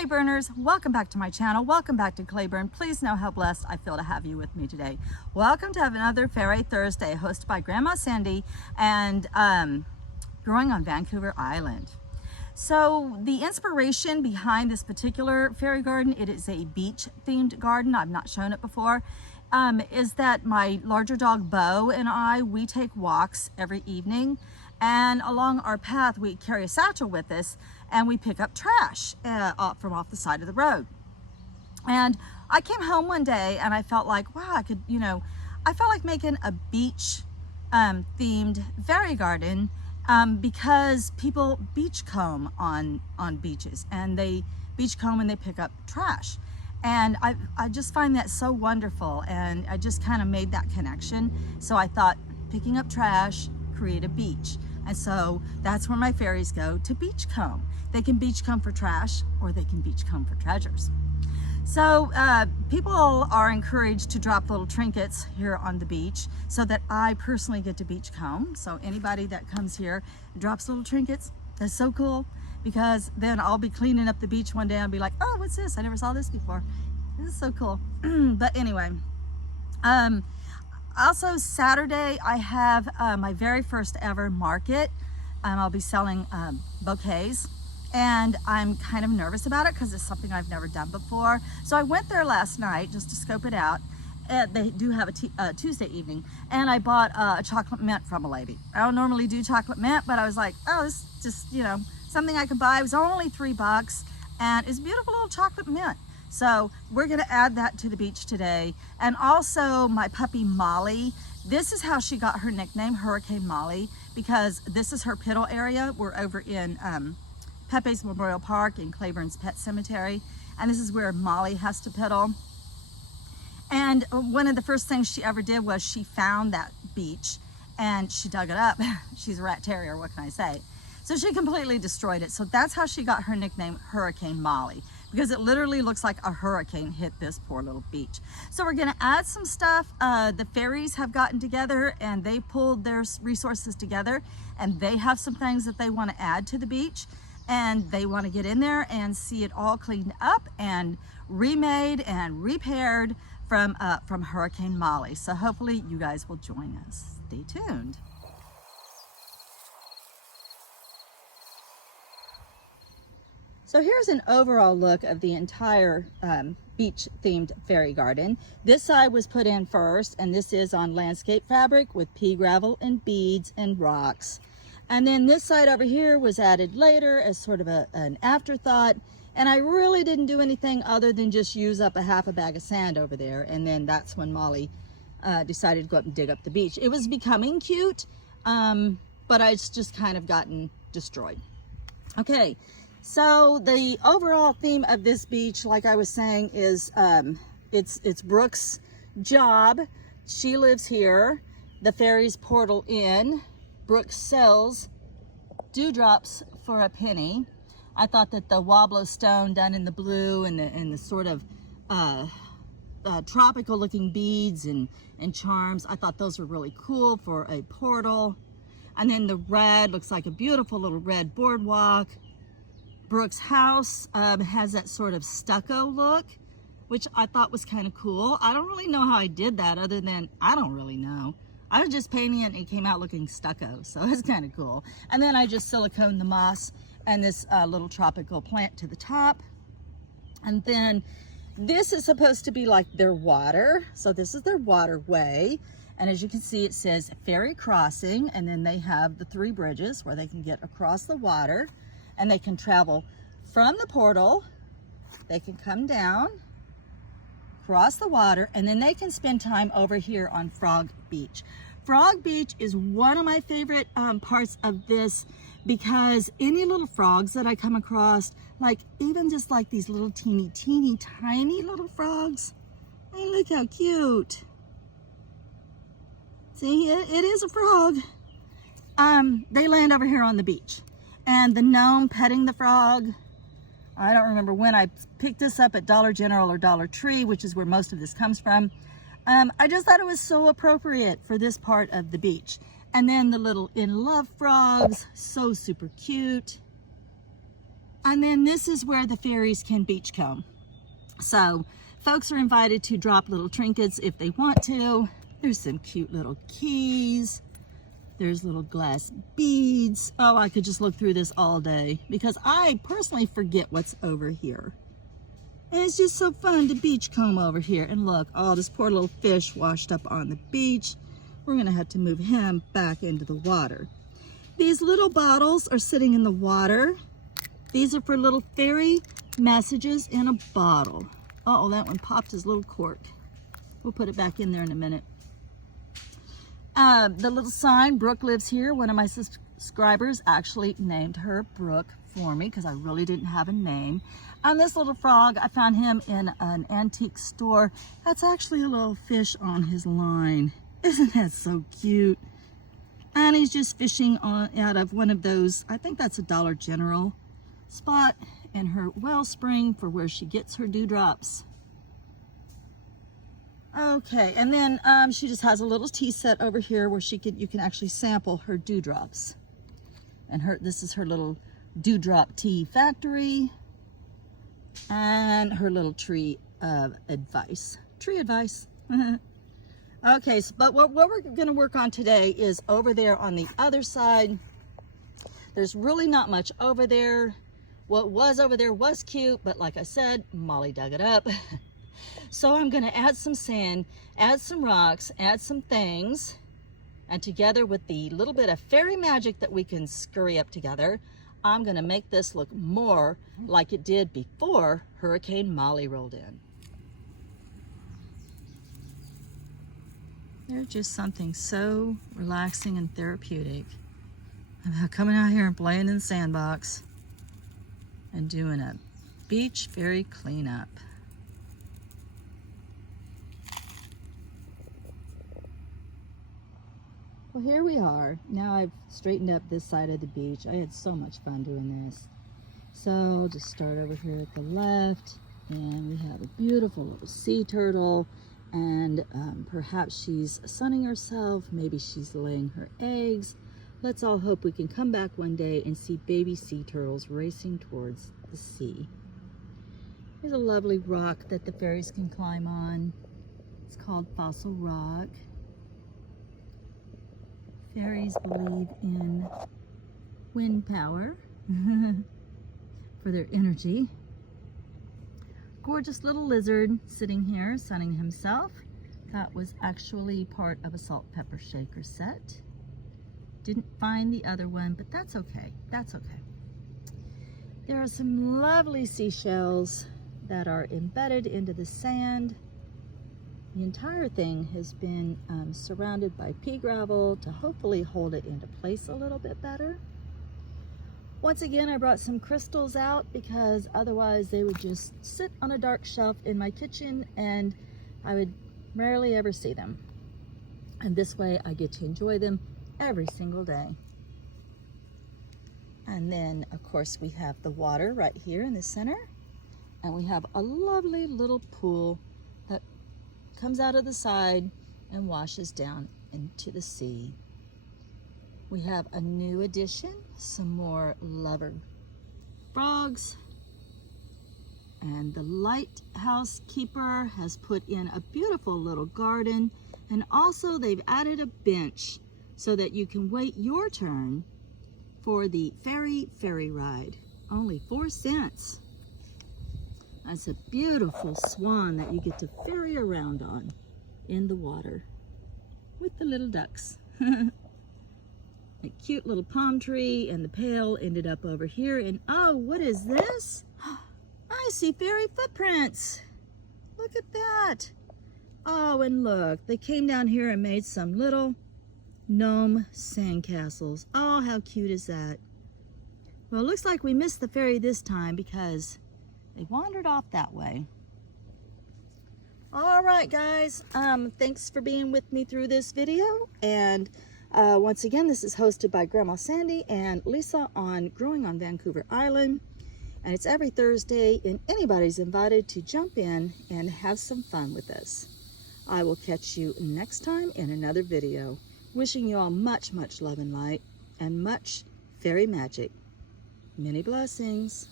Clayburners, welcome back to my channel. Welcome back to Clayburn. Please know how blessed I feel to have you with me today. Welcome to have another Fairy Thursday hosted by Grandma Cindy and growing on Vancouver Island. So the inspiration behind this particular fairy garden, it is a beach themed garden. I've not shown it before. Is that my larger dog Bo and I, we take walks every evening, and along our path we carry a satchel with us and we pick up trash from off the side of the road. And I came home one day and I felt like, wow, I could, I felt like making a beach themed fairy garden because people beach comb on beaches, and they beach comb and they pick up trash. And I just find that so wonderful, and I just kind of made that connection. So I thought, picking up trash, create a beach. And so that's where my fairies go to beach comb. They can beach comb for trash, or they can beach comb for treasures. So people are encouraged to drop little trinkets here on the beach so that I personally get to beach comb. So anybody that comes here drops little trinkets, that's so cool, because then I'll be cleaning up the beach one day and be like, oh, what's this? I never saw this before. This is so cool. But anyway, also Saturday I have my very first ever market. I'll be selling bouquets, and I'm kind of nervous about it because it's something I've never done before. So I went there last night just to scope it out. They do have a Tuesday evening, and I bought a chocolate mint from a lady. I don't normally do chocolate mint, but I was like, oh, this is just, something I could buy. It was only $3, and it's a beautiful little chocolate mint. So we're gonna add that to the beach today. And also my puppy Molly, this is how she got her nickname, Hurricane Molly, because this is her piddle area. We're over in Pepe's Memorial Park in Clayburn's Pet Cemetery, and this is where Molly has to piddle. And one of the first things she ever did was she found that beach and she dug it up. She's a rat terrier, what can I say? So she completely destroyed it. So that's how she got her nickname, Hurricane Molly, because it literally looks like a hurricane hit this poor little beach. So we're gonna add some stuff. The fairies have gotten together and they pulled their resources together, and they have some things that they wanna add to the beach, and they wanna get in there and see it all cleaned up and remade and repaired from Hurricane Molly. So hopefully you guys will join us. Stay tuned. So here's an overall look of the entire beach themed fairy garden. This side was put in first, and this is on landscape fabric with pea gravel and beads and rocks. And then this side over here was added later as sort of an afterthought. And I really didn't do anything other than just use up a half a bag of sand over there. And then that's when Molly decided to go up and dig up the beach. It was becoming cute, but it's just kind of gotten destroyed. Okay. So the overall theme of this beach, like I was saying, is it's Brooke's job. She lives here. The Fairies Portal Inn. Brooke sells dewdrops for a penny. I thought that the Wobbler stone done in the blue and the sort of tropical looking beads and charms, I thought those were really cool for a portal. And then the red looks like a beautiful little red boardwalk. Brooke's house has that sort of stucco look, which I thought was kind of cool. I don't really know how I did that, other than I don't really know. I was just painting it and it came out looking stucco, so it's kind of cool. And then I just siliconed the moss and this little tropical plant to the top. And then this is supposed to be like their water. So this is their waterway. And as you can see, it says Fairy Crossing, and then they have the 3 bridges where they can get across the water. And they can travel from the portal, they can come down, cross the water, and then they can spend time over here on Frog Beach. Frog Beach is one of my favorite parts of this, because any little frogs that I come across, like even just like these little teeny tiny little frogs, hey, look how cute. See, it is a frog. They land over here on the beach. And the gnome petting the frog. I don't remember when I picked this up at Dollar General or Dollar Tree, which is where most of this comes from. I just thought it was so appropriate for this part of the beach. And then the little in love frogs, so super cute. And then this is where the fairies can beachcomb. So folks are invited to drop little trinkets if they want to. There's some cute little keys. There's little glass beads. Oh, I could just look through this all day because I personally forget what's over here. And it's just so fun to beachcomb over here. And look, oh, this poor little fish washed up on the beach. We're gonna have to move him back into the water. These little bottles are sitting in the water. These are for little fairy messages in a bottle. Uh-oh, that one popped his little cork. We'll put it back in there in a minute. The little sign, Brooke lives here. One of my subscribers actually named her Brooke for me because I really didn't have a name. And this little frog, I found him in an antique store. That's actually a little fish on his line. Isn't that so cute? And he's just fishing out of one of those, I think that's a Dollar General spot in her wellspring for where she gets her dewdrops. Okay, and then she just has a little tea set over here where you can actually sample her dewdrops. And this is her little dewdrop tea factory and her little tree advice. Tree advice. Okay, but what we're going to work on today is over there on the other side. There's really not much over there. What was over there was cute, but like I said, Molly dug it up. So I'm going to add some sand, add some rocks, add some things, and together with the little bit of fairy magic that we can scurry up together, I'm going to make this look more like it did before Hurricane Molly rolled in. There's just something so relaxing and therapeutic about coming out here and playing in the sandbox and doing a beach fairy cleanup. Well, here we are. Now I've straightened up this side of the beach. I had so much fun doing this. So I'll just start over here at the left, and we have a beautiful little sea turtle, and perhaps she's sunning herself. Maybe she's laying her eggs. Let's all hope we can come back one day and see baby sea turtles racing towards the sea. Here's a lovely rock that the fairies can climb on. It's called Fossil Rock. Fairies believe in wind power for their energy. Gorgeous little lizard sitting here sunning himself. That was actually part of a salt pepper shaker set. Didn't find the other one, but that's okay. That's okay. There are some lovely seashells that are embedded into the sand. The entire thing has been surrounded by pea gravel to hopefully hold it into place a little bit better. Once again, I brought some crystals out because otherwise they would just sit on a dark shelf in my kitchen and I would rarely ever see them. And this way I get to enjoy them every single day. And then of course we have the water right here in the center, and we have a lovely little pool that comes out of the side and washes down into the sea. We have a new addition, some more lover frogs, and the lighthouse keeper has put in a beautiful little garden, and also they've added a bench so that you can wait your turn for the ferry ride. Only 4 cents. That's a beautiful swan that you get to ferry around on in the water with the little ducks. A cute little palm tree, and the pail ended up over here. And oh, what is this? I see fairy footprints. Look at that. Oh, and look, they came down here and made some little gnome sandcastles. Oh, how cute is that? Well, it looks like we missed the fairy this time because they wandered off that way. All right, guys. Thanks for being with me through this video. And once again, this is hosted by Grandma Sandy and Lisa on Growing on Vancouver Island. And it's every Thursday, and anybody's invited to jump in and have some fun with us. I will catch you next time in another video. Wishing you all much, much love and light and much fairy magic. Many blessings.